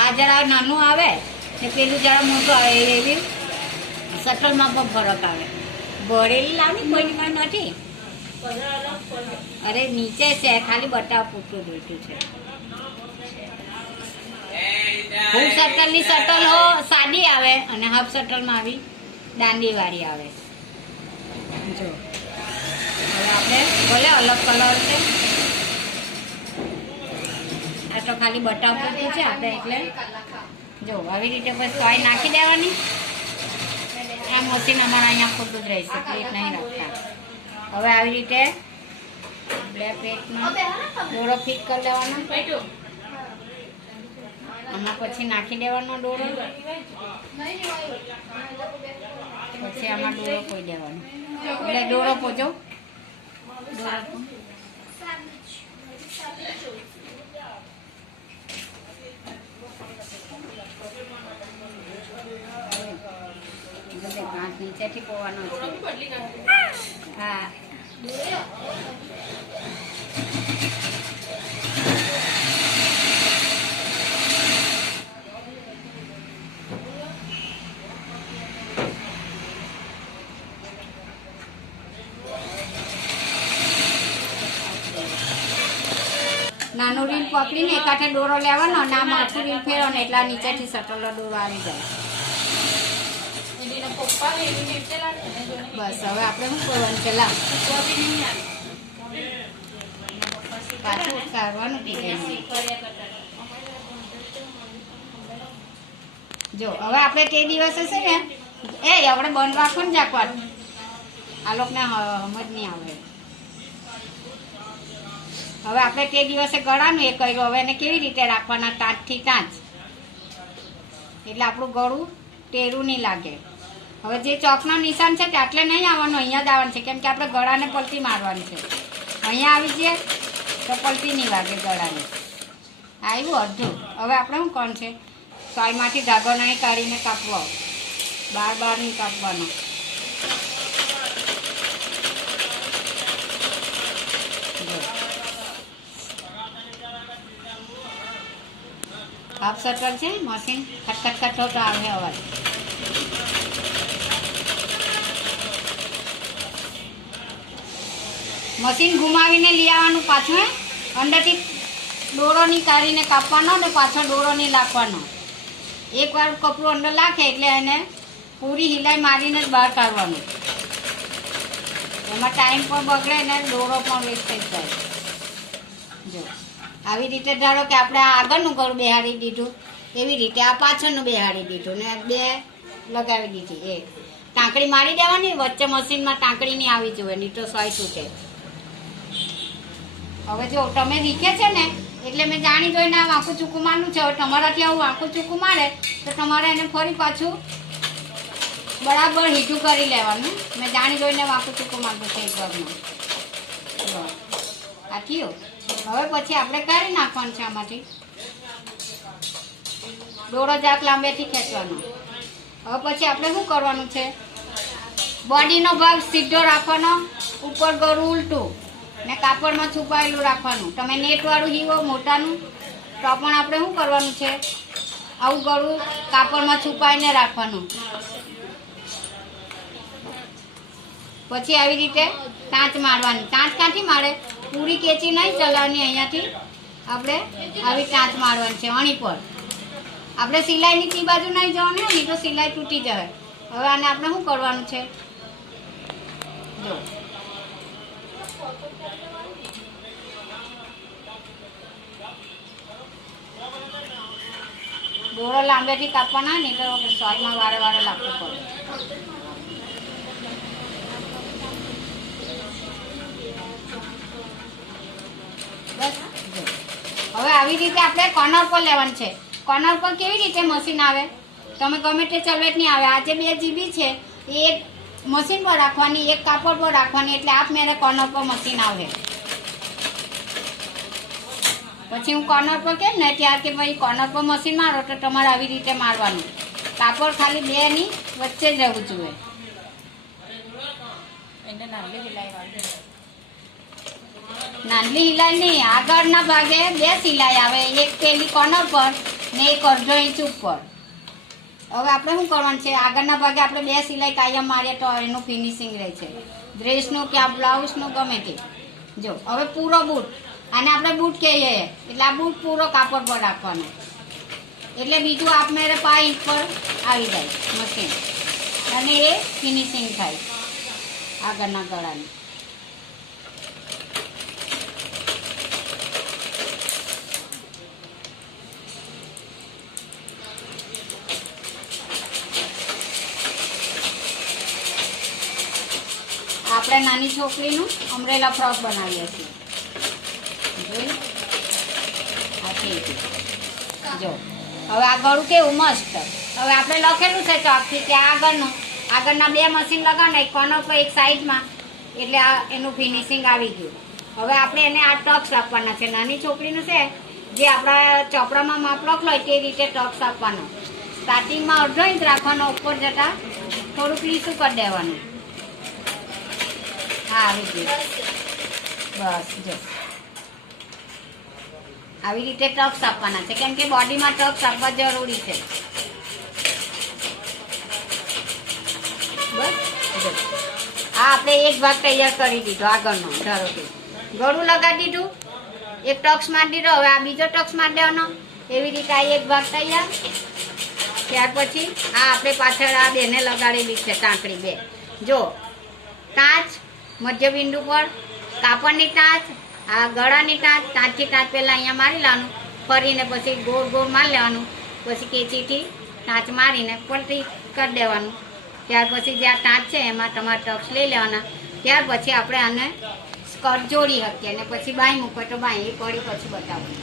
આ જરા નાનું આવે ને પેલું જરા મોટું આવે એવી શટલમાં પણ ફરક આવે. ભરેલી લાવની કોઈની નથી. અરે નીચે છે, ખાલી બતાવ પૂરતું જોઈતું છે. ફૂલ શટલની શટલ હો સાદી આવે અને હાફ શટલમાં આવી દાંડી વાળી આવે. જો હવે આપણે ભલે અલગ કલર છે, આ તો ખાલી બતાવ પૂરતું છે આપણે. એટલે જો આવી રીતે બસ સોય નાખી દેવાની. આ મશીન અમારા અહીંયા ખોટું જ રહેશે, પ્લેટ નહીં રાખતા. હવે આવી રીતે બે પ્લેટમાં દોરો ફિટ કરી લેવાનો. આમાં પછી નાખી દેવાનો દોરો, પછી આમાં દોરો પોઈ દેવાનો. એટલે દોરો પોજો, ઘાસ નીચેથી પોવાનો છે. હા નાનું રીલ પકડીને એકાઠે દોરો લેવાનો, ના માથું રીલ ફેરવાનો એટલે નીચેથી સટલો દોરો આવી જાય. બસ હવે આપણે શું કરવાનું છે, લાવ પાછું ઉતારવાનું. જો હવે આપણે તે દિવસે છે ને આપણે બંધ રાખો ને ઝાકવાનું, આ લોકોને સમજ નહીં આવે. હવે આપણે તે દિવસે ગળાનું એ કર્યું. હવે એને કેવી રીતે રાખવાના, તાંતથી તાંત, એટલે આપણું ગળું ટેરું નહીં લાગે. હવે જે ચોકનું નિશાન છે તે આટલે નહીં આવવાનું, અહીંયા જ આવવાનું છે, કેમ કે આપણે ગળાને પલટી મારવાની છે. અહીંયા આવી જઈએ તો પલટી નહીં વાગે ગળાને. આવ્યું અડધું. હવે આપણે શું કોણ છે, સોયમાંથી ધાગો નહીં કાઢીને કાપવો, બાર નહીં કાપવાનો. હાફ શટર છે, મશીન ખટખટ તો આવે અવાજ. મશીન ઘુમાવીને લઈ આવવાનું પાછું. અંદરથી દોરો નહીં કાઢીને કાપવાનો ને પાછો દોરો નહીં નાખવાનો. એકવાર કપડું અંદર નાખે એટલે એને પૂરી હિલાઈ મારીને જ બહાર કાઢવાનું. એમાં ટાઈમ પણ બગડે ને દોરો પણ વેસ્ટ થઈ જાય. જો આવી રીતે ધારો કે આપણે આ આગળનું ગળું બેહાડી દીધું, એવી રીતે આ પાછળનું બેહાડી દીધું ને બે લગાવી દીધી. એ ટાંકડી મારી દેવાની, વચ્ચે મશીનમાં ટાંકડી નહીં આવી જોઈએ, નહીં તો સોય તૂટે. હવે જો તમે વીખે છે ને એટલે મેં જાણી જોઈને આ વાંકું ચૂકું મારનું છે. હવે તમારાથી આવું વાંકું ચૂકું મારે તો તમારે એને ફરી પાછું બરાબર હીઠું કરી લેવાનું. મેં જાણી જોઈને વાંકું ચૂકું મારવું છે એકવારમાં. આ થયું. હવે પછી આપણે કાઢી નાખવાનું છે આમાંથી દોરો, જાક લાંબેથી ખેંચવાનો. હવે પછી આપણે શું કરવાનું છે, બોડીનો ભાગ સીધો રાખવાનો, ઉપર ગળું ઉલટું ને કાપડમાં છુપાયેલું રાખવાનું. તમે નેટવાળું હીવો મોટાનું તો પણ આપણે શું કરવાનું છે, આવું ગળું કાપડમાં છુપાઈને રાખવાનું. પછી આવી રીતે કાંચ મારવાની. કાંચ ક્યાંથી મારે, પૂરી કેચી નહીં ચલાવવાની, અહીંયાથી આપણે આવી કાંચ મારવાની છે અણી પર. આપણે સિલાઈની તી બાજુ નહીં જવાનું, નહીં તો સિલાઈ તૂટી જાય. હવે આને આપણે શું કરવાનું છે, જો દોરો લાંબેથી કાપવાના, નહીં તો સોયમાં વારે વારે લાગવું પડે. બસ હવે આવી રીતે આપણે કોર્નર પર લેવાનું છે. કોર્નર પર કેવી રીતે મશીન આવે, તમે ગમે તે ચલવેટ નહીં આવે. આ જે 2 જીબી છે એ એક મશીન પર રાખવાની, એક કાપડ પર રાખવાની, એટલે આપમેળે કોર્નર પર મશીન આવે. પછી હું કોર્નર પર કેમ ને ત્યાર કે ભાઈ કોર્નર પર મશીન મારો તો તમારે આવી રીતે મારવાનું. કાપડ ખાલી 2 ની વચ્ચે જ રહેવું જોઈએ. નાનલી હિલાઈ નહીં, આગળના ભાગે 2 સિલાઈ આવે, એક પેલી કોર્નર પર ને 1 ઇંચ ઉપર. હવે આપણે શું કરવાનું છે, આગળના ભાગે આપણે 2 સિલાઈ કાયમ મારીએ તો એનું ફિનિશિંગ રહે છે, ડ્રેસનું કે આ બ્લાઉઝનું ગમે તે. જો હવે પૂરો બૂટ, આને આપણે બૂટ કહીએ, એટલે આ બૂટ પૂરો કાપડ પર રાખવાનો, એટલે બીજું આપમેળે 5 ઇંચ પર આવી જાય મશીન, અને એ ફિનિશિંગ થાય આગળના ગળાની. આપણે નાની છોકરીનું અમરેલા ફ્રોક બનાવીએ છીએ. જો હવે આ ગળું કેવું મસ્ત. હવે આપણે લખેલું છે ચોકથી કે આગળના 2 મશીન લગાવવાના, એક કોર્નર પર એક સાઈડમાં, એટલે આ એનું ફિનિશિંગ આવી ગયું. હવે આપણે એને આ ટક્સ આપવાના છે. નાની છોકરીનું છે જે આપણા ચોપડામાં માપ લખલો હોય તે રીતે ટક્સ આપવાનો. સ્ટાર્ટિંગમાં 1/2 ઇંચ રાખવાનો, ઉપર જતાં થોડુંક લીસું કરી દેવાનું. હા આવી ગયું. બસ જો આવી રીતે ટક્સ આપવાના છે, કેમ કે બોડીમાં ટક્સ આપવા જરૂરી છે. બસ જો આ આપણે એક ભાગ તૈયાર કરી દીધો આગળનો. ધારો કે ગળું લગાડી દીધું, એક ટક્સ મારી દીધો, હવે આ બીજો ટક્સ મારી દેવાનો. એવી રીતે આ એક ભાગ તૈયાર. ત્યાર પછી આ આપણે પાછળ આ બેને લગાડેલી છે તાંતળી 2. જો કાચ મધ્ય બિંદુ પર, કાપડની ટાંચ, આ ગળાની ટાંચ, ટાંચથી ટાંચ પહેલાં અહીંયા મારી લેવાનું, ફરીને પછી ગોળ ગોળ મારી લેવાનું, પછી કેચીથી ટાંચ મારીને પલટી કરી દેવાનું. ત્યાર પછી જે આ ટાંચ છે એમાં તમારે ટક્સ લઈ લેવાના. ત્યાર પછી આપણે આને સ્કર્ટ જોડી શકીએ, અને પછી બાય મૂકો તો બાય એ પડી પછી બતાવું.